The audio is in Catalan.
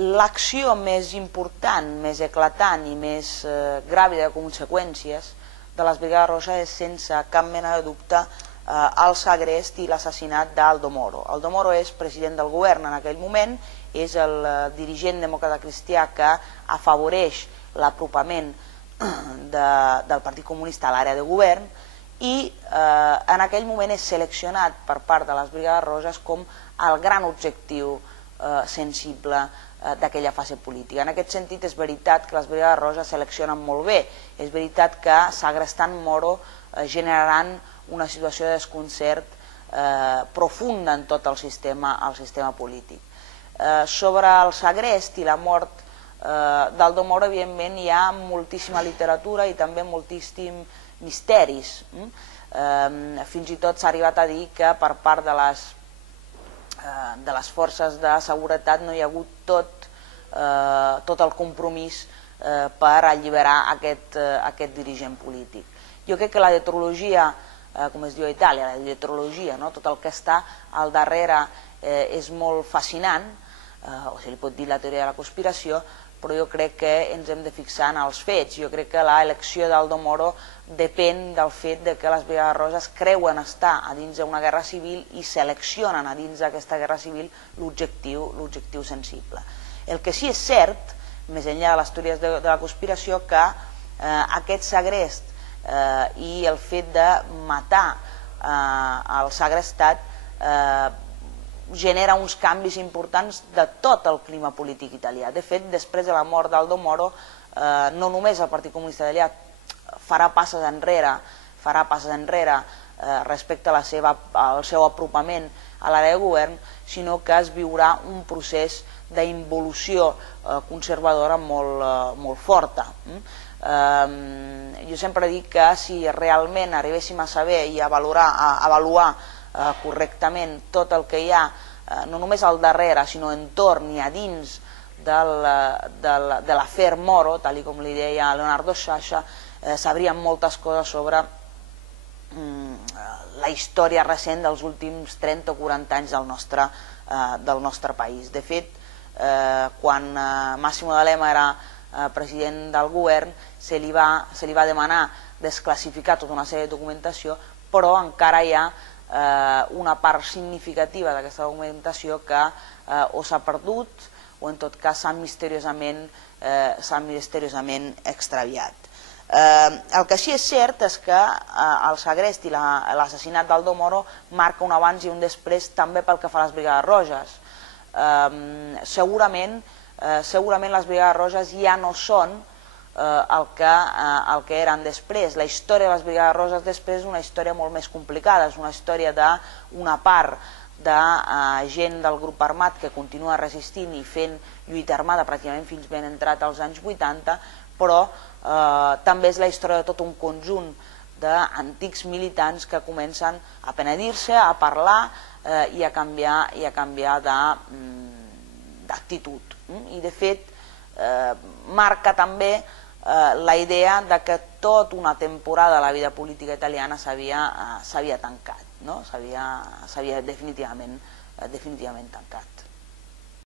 L'acció més important, més eclatant i més gràvida de conseqüències de les Brigades Roges és sense cap mena de dubte el segrest i l'assassinat d'Aldo Moro. Aldo Moro és president del govern en aquell moment, és el dirigent demòcrata cristià que afavoreix l'apropament del Partit Comunista a l'àrea de govern i en aquell moment és seleccionat per part de les Brigades Roges com el gran objectiu sensible d'aquella fase política. En aquest sentit és veritat que les Brigades Roges seleccionen molt bé, és veritat que segrestant Moro generaran una situació de desconcert profunda en tot el sistema polític. Sobre el segrest i la mort d'Aldo Moro, evidentment, hi ha moltíssima literatura i també moltíssims misteris. Fins i tot s'ha arribat a dir que per part de les forces de seguretat no hi ha hagut tot el compromís per alliberar aquest dirigent polític. Jo crec que la dietrologia, com es diu a Itàlia, la dietrologia, tot el que està al darrere és molt fascinant, o se li pot dir la teoria de la conspiració, però jo crec que ens hem de fixar en els fets. Jo crec que l'elecció d'Aldo Moro depèn del fet que les Brigades Roges creuen estar a dins d'una guerra civil i seleccionen a dins d'aquesta guerra civil l'objectiu sensible. El que sí és cert, més enllà de les teories de la conspiració, que aquest segrest i el fet de matar el segrestat genera uns canvis importants de tot el clima polític italià. De fet, després de la mort d'Aldo Moro, no només el Partit Comunista Italià farà passes enrere respecte al seu apropament a l'àrea de govern, sinó que es viurà un procés d'involució conservadora molt forta. Jo sempre dic que si realment arribéssim a saber i a avaluar correctament tot el que hi ha, no només al darrere, sinó entorn i a dins de l'afer Moro, tal com li deia Leonardo Sciascia, sabríem moltes coses sobre la història recent dels últims 30 o 40 anys del nostre país. De fet, quan Massimo D'Alema era president del govern, se li va demanar desclassificar tota una sèrie de documentació, però encara hi ha una part significativa d'aquesta documentació que o s'ha perdut o en tot cas s'ha misteriosament extraviat. El que sí és cert és que el segrest i l'assassinat d'Aldo Moro marca un abans i un després també pel que fa a les Brigades Roges. Segurament les Brigades Roges ja no són el que eren després. La història de les Brigades Roges després és una història molt més complicada, és una història d'una part de gent del grup armat que continua resistint i fent lluita armada pràcticament fins ben entrat als anys 80, però també és la història de tot un conjunt d'antics militants que comencen a penedir-se, a parlar i a canviar d'actitud. I de fet marca també la idea que tota una temporada de la vida política italiana s'havia tancat, s'havia definitivament tancat.